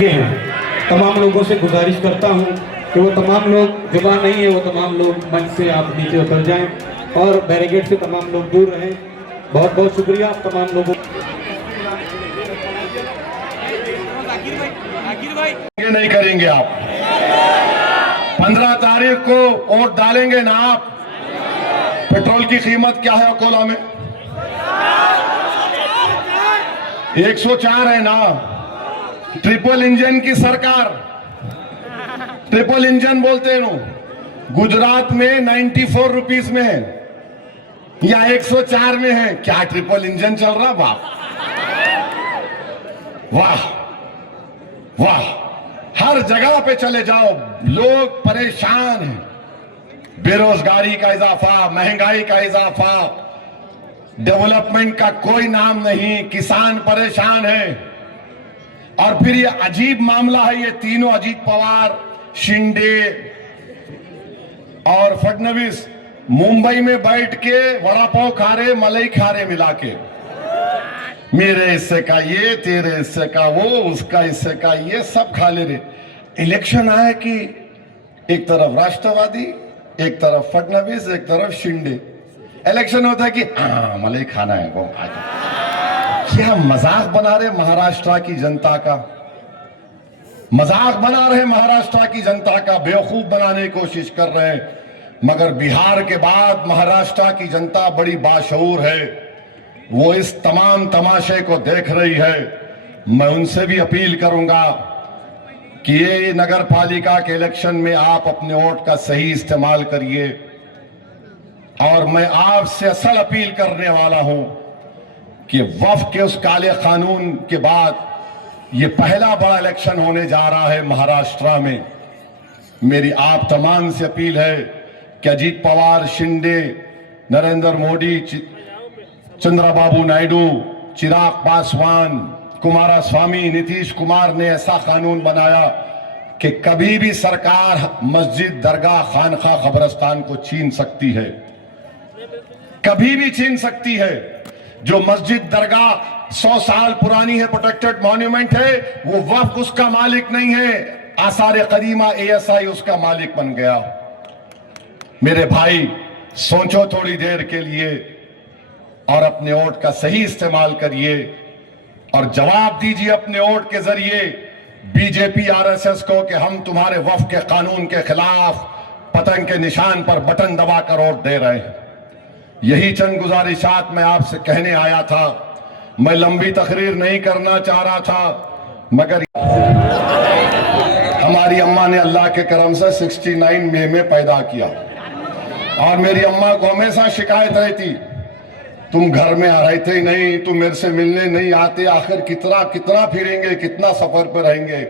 चुके हैं। तमाम लोगों से गुजारिश करता हूं कि वो तमाम लोग, जुबान नहीं है, वो तमाम लोग मंच से आप नीचे उतर जाएं और बैरिकेड से तमाम लोग दूर रहें। बहुत बहुत शुक्रिया तमाम लोगों। ये नहीं करेंगे आप। 15 तारीख को वोट डालेंगे ना आप। पेट्रोल की कीमत क्या है अकोला में? 104 है ना। ट्रिपल इंजन की सरकार, ट्रिपल इंजन बोलते हैं। गुजरात में 94 रुपीस में है या 104 में है। क्या ट्रिपल इंजन चल रहा बाप? वाह वाह, हर जगह पे चले जाओ लोग परेशान हैं। बेरोजगारी का इजाफा, महंगाई का इजाफा, डेवलपमेंट का कोई नाम नहीं, किसान परेशान है। और फिर ये अजीब मामला है, ये तीनों अजीत पवार, शिंदे और फडणवीस मुंबई में बैठ के वड़ा पाव खा रहे, मलाई खा रहे मिला के। मेरे हिस्से का ये, तेरे हिस्से का वो, उसका हिस्से का ये, सब खा ले रहे। इलेक्शन आया कि एक तरफ राष्ट्रवादी, एक तरफ फडणवीस, एक तरफ शिंदे। इलेक्शन होता है कि मलाई खाना है वो खा। क्या मजाक बना रहे महाराष्ट्र की जनता का, मजाक बना रहे महाराष्ट्र की जनता का, बेवकूफ बनाने की कोशिश कर रहे हैं। मगर बिहार के बाद महाराष्ट्र की जनता बड़ी बाशऊर है, वो इस तमाम तमाशे को देख रही है। मैं उनसे भी अपील करूंगा कि ये नगर पालिका के इलेक्शन में आप अपने वोट का सही इस्तेमाल करिए। और मैं आपसे असल अपील करने वाला हूं कि वक्फ के उस काले कानून के बाद ये पहला बड़ा इलेक्शन होने जा रहा है महाराष्ट्र में। मेरी आप तमाम से अपील है कि अजीत पवार, शिंदे, नरेंद्र मोदी, चंद्रबाबू नायडू, चिराग पासवान, कुमारस्वामी, नीतीश कुमार ने ऐसा कानून बनाया कि कभी भी सरकार मस्जिद, दरगाह, खानखा, कब्रिस्तान को छीन सकती है, कभी भी छीन सकती है। जो मस्जिद, दरगाह 100 साल पुरानी है, प्रोटेक्टेड मॉन्यूमेंट है, वो वक्फ उसका मालिक नहीं है। आसार कदीमा ASI उसका मालिक बन गया। मेरे भाई, सोचो थोड़ी देर के लिए और अपने वोट का सही इस्तेमाल करिए और जवाब दीजिए अपने वोट के जरिए बीजेपी, RSS को कि हम तुम्हारे वक्फ के कानून के खिलाफ पतंग के निशान पर बटन दबाकर वोट दे रहे हैं। यही चंद गुजारिशात मैं आपसे कहने आया था। मैं लंबी तकरीर नहीं करना चाह रहा था, मगर हमारी अम्मा ने अल्लाह के करम से 69 मई में पैदा किया और मेरी अम्मा को हमेशा शिकायत रहती, तुम घर में रहते ही नहीं, तुम मेरे से मिलने नहीं आते, आखिर कितना कितना फिरेंगे, कितना सफर पर रहेंगे।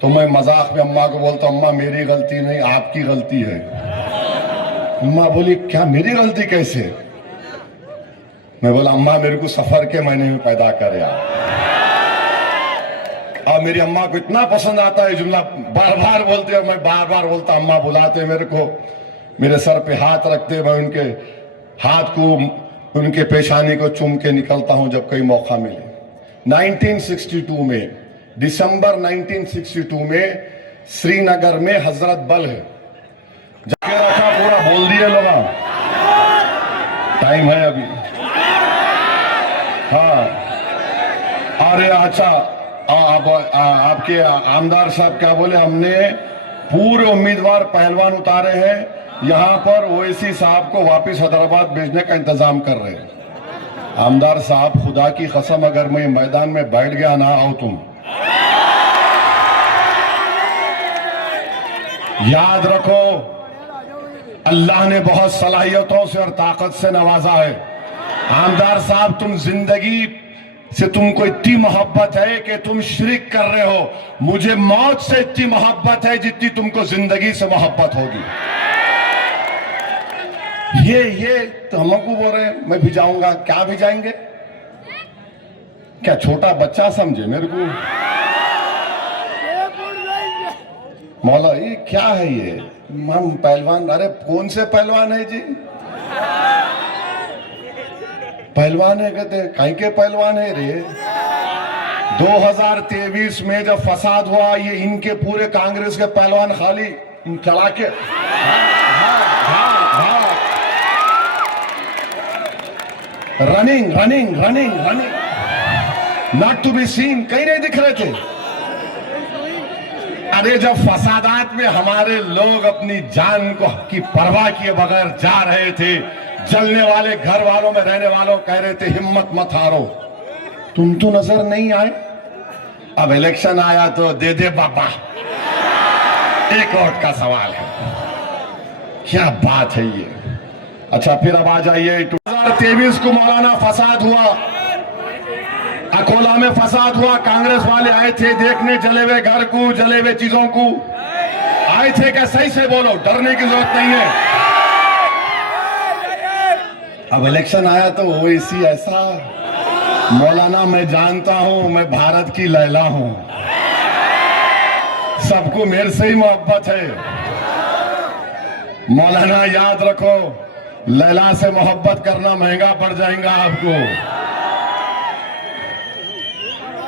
तो मैं मजाक में अम्मा को बोलता, अम्मा मेरी गलती नहीं, आपकी गलती है। अम्मा बोली, क्या मेरी गलती कैसे? मैं बोला, अम्मा मेरे को सफर के महीने में पैदा करे आप। और मेरी अम्मा को इतना पसंद आता है जुमला, बार बार बोलते, मैं बार बार बोलता, अम्मा बुलाते मेरे को, मेरे सर पे हाथ रखते, मैं उनके हाथ को, उनके पेशानी को चूम के निकलता हूं जब कहीं मौका मिले। 1962 में, दिसंबर 1962 में श्रीनगर में हजरत बल है, जाके रखा पूरा बोल दिए लोग। टाइम है अभी? हाँ, अरे अच्छा, आपके आमदार साहब क्या बोले, हमने पूरे उम्मीदवार पहलवान उतारे हैं, यहां पर ओवैसी साहब को वापस हैदराबाद भेजने का इंतजाम कर रहे हैं। आमदार साहब, खुदा की कसम अगर मैं मैदान में बैठ गया ना, आओ तुम याद रखो, अल्लाह ने बहुत सलाहियतों से और ताकत से नवाजा है। आमदार साहब, तुम जिंदगी से तुमको इतनी मोहब्बत है कि तुम शिरक कर रहे हो। मुझे मौत से इतनी मोहब्बत है जितनी तुमको जिंदगी से मोहब्बत होगी। ये तो हमको बोल रहे हैं मैं भी जाऊंगा। क्या भी जाएंगे? क्या छोटा बच्चा समझे मेरे को? मौला, ये क्या है ये? हम पहलवान? अरे कौन से पहलवान है जी? पहलवान है कहते हैं, कहीं के पहलवान है रे? 2023 में जब फसाद हुआ, ये इनके पूरे कांग्रेस के पहलवान खाली चला के running running running running, not to be seen, कहीं नहीं दिख रहे थे। अरे जब फसादात में हमारे लोग अपनी जान को की परवाह किए बगैर जा रहे थे, जलने वाले घर वालों में रहने वालों कह रहे थे हिम्मत मत हारो, तुम तो नजर नहीं आए। अब इलेक्शन आया तो दे दे बाबा, एक वोट का सवाल है। क्या बात है ये। अच्छा फिर अब आ जाइए, 2023 को मौलाना फसाद हुआ, अकोला में फसाद हुआ, कांग्रेस वाले आए थे देखने जले हुए घर को, जले हुए चीजों को आए थे क्या? सही से बोलो, डरने की जरूरत नहीं है। अब इलेक्शन आया तो ओवैसी ऐसा, मौलाना मैं जानता हूं मैं भारत की लैला हूं, सबको मेरे से ही मोहब्बत है। मौलाना याद रखो, लैला से मोहब्बत करना महंगा पड़ जाएगा आपको।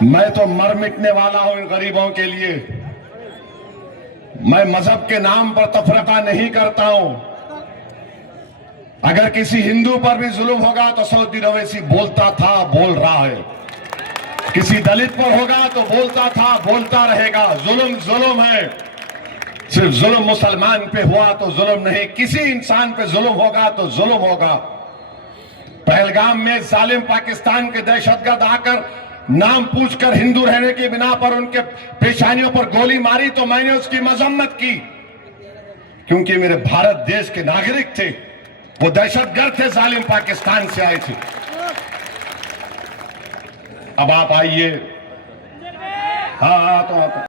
मैं तो मर मिटने वाला हूं इन गरीबों के लिए। मैं मजहब के नाम पर तफरका नहीं करता हूं। अगर किसी हिंदू पर भी जुल्म होगा तो सऊदी ओवैसी बोलता था, बोल रहा है। किसी दलित पर होगा तो बोलता था, बोलता रहेगा। जुल्म जुल्म है, सिर्फ जुल्म मुसलमान पे हुआ तो जुल्म नहीं, किसी इंसान पे जुल्म होगा तो जुल्म होगा। पहलगाम में जालिम पाकिस्तान के दहशतगर्द आकर नाम पूछकर हिंदू रहने की बिना पर उनके पेशानियों पर गोली मारी तो मैंने उसकी मजम्मत की, क्योंकि मेरे भारत देश के नागरिक थे, वो दहशतगर्द थे, जालिम पाकिस्तान से आए थे। अब आप आइए, हाँ तो